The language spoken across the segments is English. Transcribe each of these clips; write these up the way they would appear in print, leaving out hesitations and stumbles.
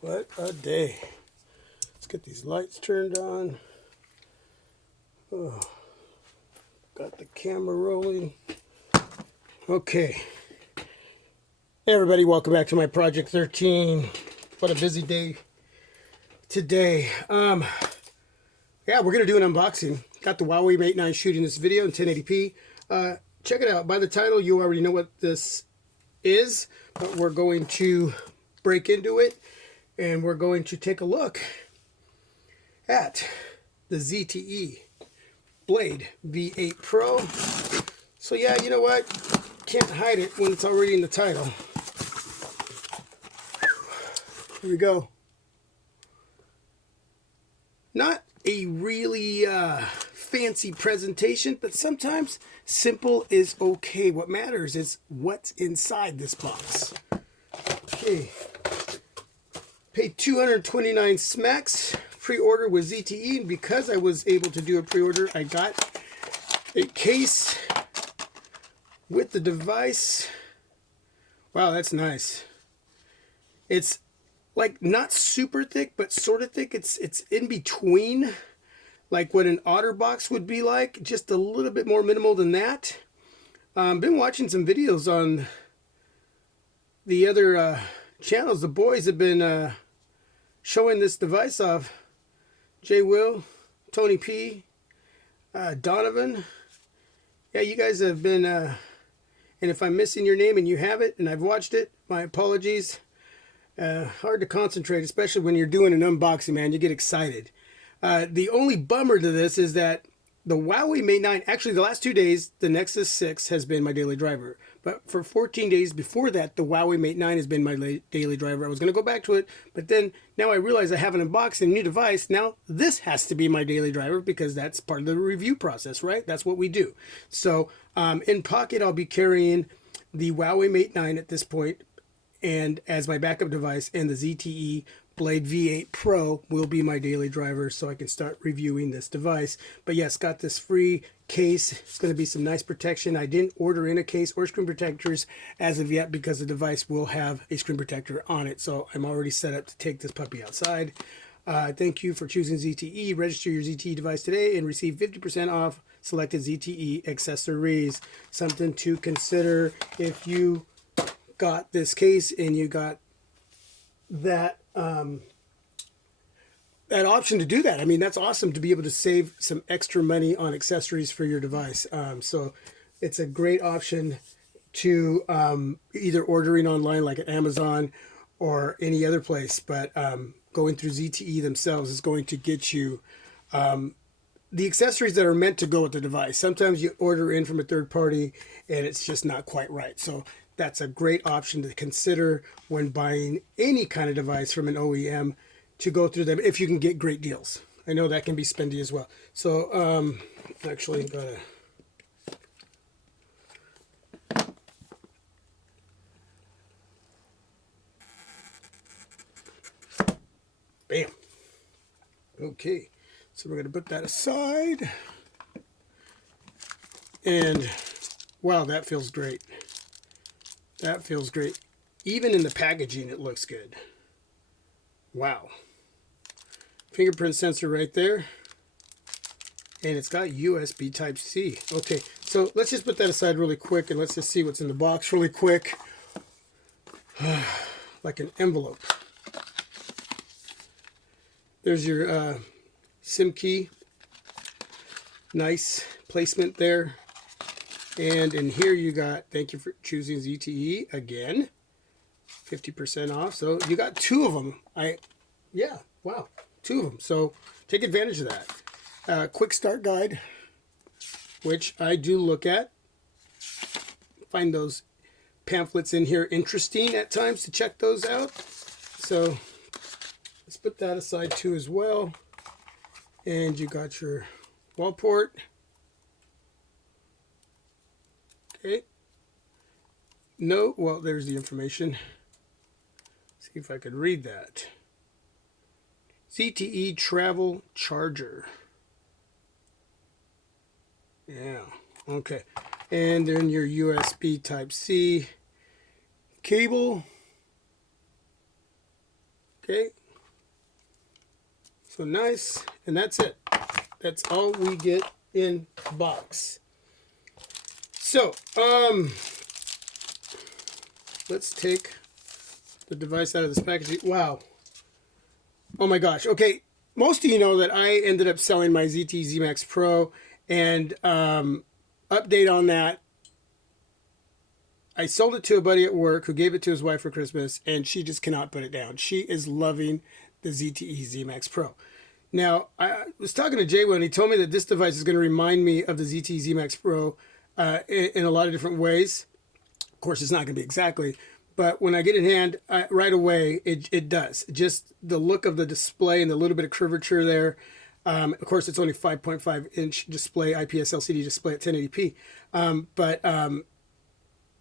What a day. Let's get these lights turned on. Oh, got the camera rolling. Okay. Hey everybody, welcome back to my Project 13. What a busy day today. Yeah, we're going to do an unboxing. Got the Huawei Mate 9 shooting this video in 1080p. Check it out. By the title, you already know what this is, but we're going to break into it and we're going to take a look at the ZTE Blade V8 Pro. So yeah, you know what? Can't hide it when it's already in the title. Here we go. Not a really fancy presentation, but sometimes simple is okay. What matters is what's inside this box. Okay. Paid 229 smacks. Pre-order with ZTE, and because I was able to do a pre-order, I got a case with the device. Wow, that's nice. It's like not super thick, but sort of thick. It's in between, like what an OtterBox would be like, just a little bit more minimal than that. Been watching some videos on the other channels. The boys have been showing this device off. Jay Will, Tony P, Donovan. Yeah, you guys have been, and if I'm missing your name and you have it and I've watched it, my apologies. Hard to concentrate, especially when you're doing an unboxing, man. You get excited. The only bummer to this is that the Huawei Mate 9, actually the last 2 days, the Nexus 6 has been my daily driver. But for 14 days before that, the Huawei Mate 9 has been my daily driver. I was going to go back to it, but then now I realize I haven't unboxed a new device. Now this has to be my daily driver because that's part of the review process, right? That's what we do. So in pocket, I'll be carrying the Huawei Mate 9 at this point, and as my backup device, and the ZTE Blade V8 Pro will be my daily driver so I can start reviewing this device. But yes, got this free case. It's going to be some nice protection. I didn't order in a case or screen protectors as of yet because the device will have a screen protector on it. So I'm already set up to take this puppy outside. Thank you for choosing ZTE. Register your ZTE device today and receive 50% off selected ZTE accessories. Something to consider if you got this case and you got that that option to do that. I mean, that's awesome to be able to save some extra money on accessories for your device. So it's a great option to either ordering online like at Amazon or any other place, but going through ZTE themselves is going to get you the accessories that are meant to go with the device. Sometimes you order in from a third party and it's just not quite right. So that's a great option to consider when buying any kind of device from an OEM, to go through them if you can get great deals. I know that can be spendy as well. So actually gotta bam. Okay, so we're gonna put that aside, and wow, that feels great. That feels great. Even in the packaging, it looks good. Wow. Fingerprint sensor right there. And it's got USB Type-C. Okay, so let's just put that aside really quick and let's just see what's in the box really quick. Like an envelope. There's your SIM key. Nice placement there. And in here you got, thank you for choosing ZTE again. 50% off. So you got two of them. Yeah, wow, two of them. So take advantage of that. Quick start guide, which I do look at. Find those pamphlets in here interesting at times to check those out. So let's put that aside too as well. And you got your wall port. Okay. No, well, there's the information. See if I could read that. ZTE Travel Charger. Yeah, okay. And then your USB Type-C cable. Okay. So nice. And that's it. That's all we get in the box. So, let's take the device out of this packaging. Wow. Oh my gosh. Okay. Most of you know that I ended up selling my ZTE Z-Max Pro, and update on that. I sold it to a buddy at work who gave it to his wife for Christmas, and she just cannot put it down. She is loving the ZTE Z-Max Pro. Now, I was talking to Jay when he told me that this device is going to remind me of the ZTE Z-Max Pro in a lot of different ways. Of course, it's not going to be exactly, but when I get it in hand, right away, it does. Just the look of the display and the little bit of curvature there. Of course, it's only 5.5-inch display, IPS LCD display at 1080p.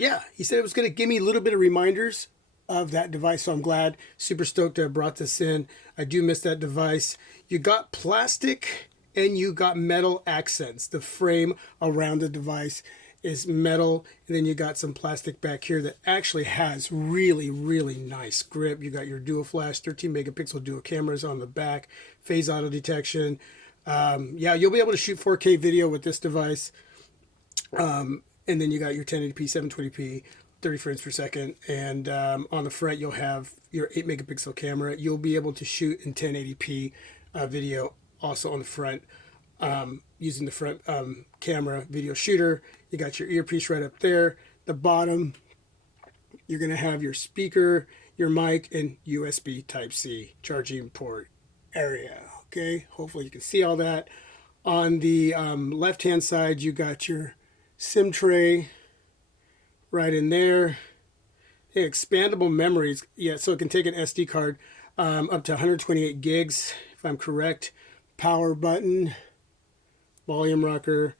Yeah, he said it was going to give me a little bit of reminders of that device, so I'm glad. Super stoked to have brought this in. I do miss that device. You got plastic and you got metal accents. The frame around the device is metal, and then you got some plastic back here that actually has really, really nice grip. You got your dual flash 13 megapixel dual cameras on the back, phase auto detection. Yeah, you'll be able to shoot 4K video with this device. And then you got your 1080p, 720p, 30 frames per second. And on the front, you'll have your 8 megapixel camera. You'll be able to shoot in 1080p video also on the front using the front camera video shooter. You got your earpiece right up there. The bottom, you're going to have your speaker, your mic, and USB Type-C charging port area. Okay, hopefully you can see all that. On the left-hand side, you got your SIM tray right in there. Hey, expandable memories. Yeah, so it can take an SD card up to 128 gigs, if I'm correct. Power button, volume rocker.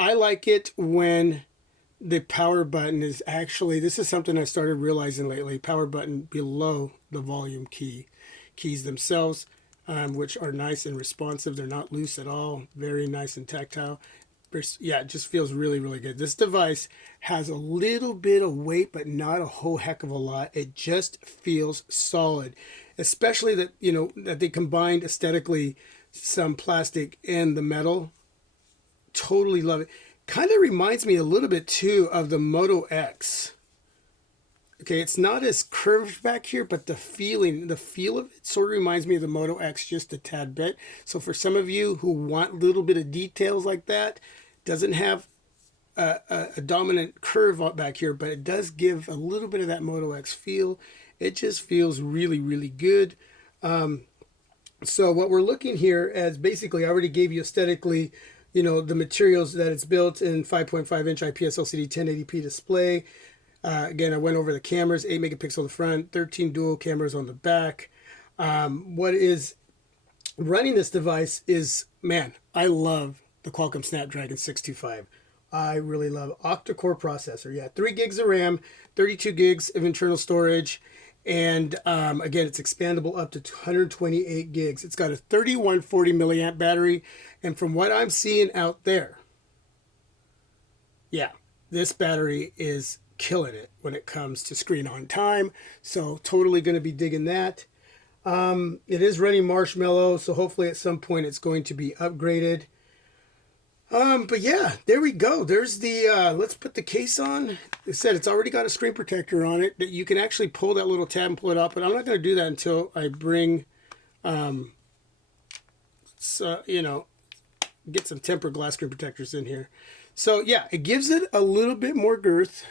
I like it when the power button is actually, this is something I started realizing lately, power button below the volume keys themselves, which are nice and responsive. They're not loose at all. Very nice and tactile. Yeah, it just feels really, really good. This device has a little bit of weight, but not a whole heck of a lot. It just feels solid, especially that, you know, that they combined aesthetically some plastic and the metal. Totally love it. Kind of reminds me a little bit too of the Moto X. Okay, it's not as curved back here, but the feel of it sort of reminds me of the Moto X just a tad bit. So for some of you who want a little bit of details like that, doesn't have a dominant curve back here, but it does give a little bit of that Moto X feel. It just feels really, really good. So what we're looking here as basically, I already gave you aesthetically, you know, the materials that it's built in. 5.5-inch IPS LCD 1080p display. Again, I went over the cameras, 8 megapixel in the front, 13 dual cameras on the back. What is running this device is, man, I love the Qualcomm Snapdragon 625. I really love octa-core processor. Yeah, 3 gigs of RAM, 32 gigs of internal storage. And again, it's expandable up to 228 gigs. It's got a 3140 milliamp battery. And from what I'm seeing out there, yeah, this battery is killing it when it comes to screen on time. So totally going to be digging that. It is running Marshmallow, so hopefully at some point it's going to be upgraded. But yeah, there we go. There's the, let's put the case on. It said it's already got a screen protector on it that you can actually pull that little tab and pull it off, but I'm not going to do that until I bring, you know, get some tempered glass screen protectors in here. So yeah, it gives it a little bit more girth.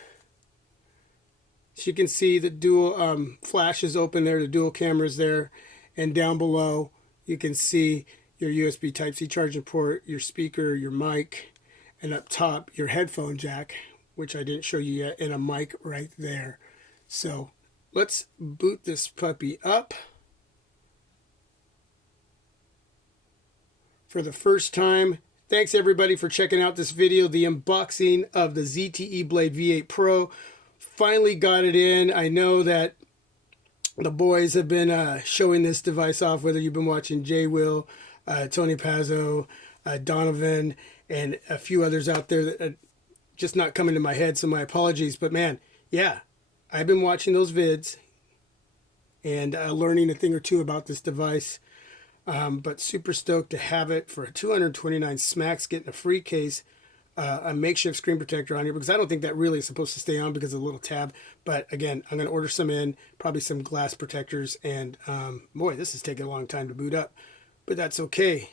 As you can see, the dual flash is open there, the dual cameras there, and down below you can see your USB Type-C charging port, your speaker, your mic, and up top your headphone jack, which I didn't show you yet, and a mic right there. So let's boot this puppy up. For the first time, thanks everybody for checking out this video, the unboxing of the ZTE Blade V8 Pro. Finally got it in. I know that the boys have been showing this device off, whether you've been watching Jay Will, Tony Pazzo, Donovan, and a few others out there that are just not coming to my head, so my apologies. But man, yeah, I've been watching those vids. and learning a thing or two about this device. But super stoked to have it for a 229 smacks, getting a free case, a makeshift screen protector on here, because I don't think that really is supposed to stay on because of the little tab. But again, I'm going to order some in, probably some glass protectors, and boy, this is taking a long time to boot up, but that's okay.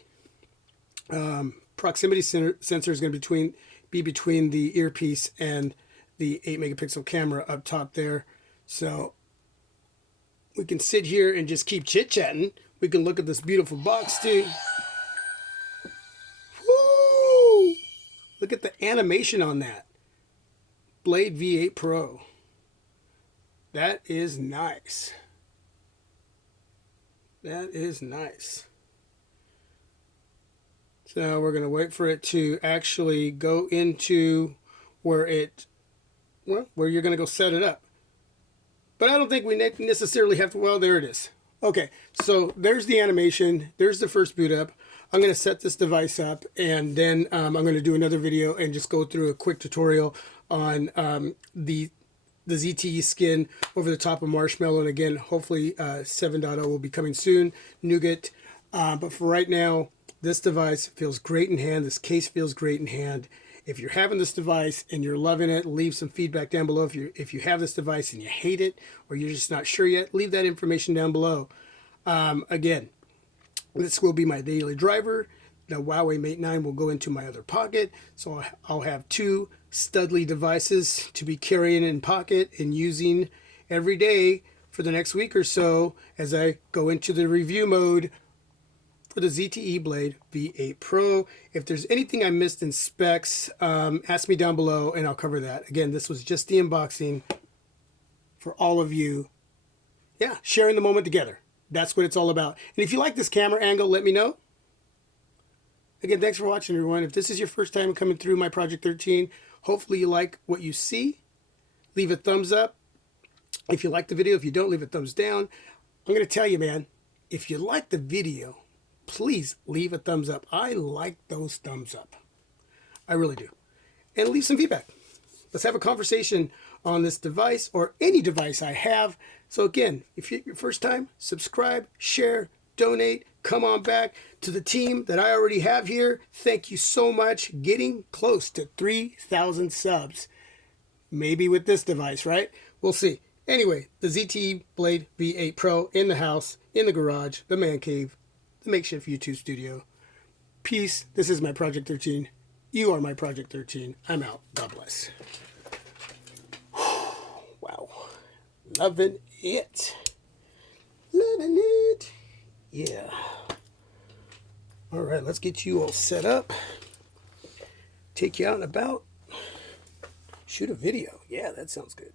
Proximity sensor is going to be between the earpiece and the 8 megapixel camera up top there. So we can sit here and just keep chit-chatting. We can look at this beautiful box too. Woo! Look at the animation on that. Blade V8 Pro. That is nice. That is nice. So we're going to wait for it to actually go into where where you're going to go set it up. But I don't think we necessarily have to, well, there it is. Okay, so there's the animation. There's the first boot up. I'm going to set this device up, and then I'm going to do another video and just go through a quick tutorial on the ZTE skin over the top of Marshmallow. And again, hopefully 7.0 will be coming soon, Nougat. But for right now, this device feels great in hand. This case feels great in hand. If you're having this device and you're loving it, leave some feedback down below. If you have this device and you hate it, or you're just not sure yet, leave that information down below. Again, this will be my daily driver. The Huawei Mate 9 will go into my other pocket, so I'll have 2 Studley devices to be carrying in pocket and using every day for the next week or so as I go into the review mode for the ZTE Blade V8 Pro. If there's anything I missed in specs, ask me down below and I'll cover that. Again, this was just the unboxing for all of you. Yeah, sharing the moment together. That's what it's all about. And if you like this camera angle, let me know. Again, thanks for watching, everyone. If this is your first time coming through my Project 13, hopefully you like what you see. Leave a thumbs up if you like the video. If you don't, leave a thumbs down. I'm going to tell you, man, if you like the video, please leave a thumbs up. I like those thumbs up. I really do. And leave some feedback. Let's have a conversation on this device or any device I have. So again, if you're your first time, subscribe, share, donate, come on back to the team that I already have here. Thank you so much. Getting close to 3,000 subs. Maybe with this device, right? We'll see. Anyway, the ZTE Blade V8 Pro in the house, in the garage, the man cave, the makeshift YouTube studio. Peace. This is my Project 13. You are my Project 13. I'm out. God bless. Wow. Loving it. Loving it. Yeah. All right, let's get you all set up. Take you out and about. Shoot a video. Yeah, that sounds good.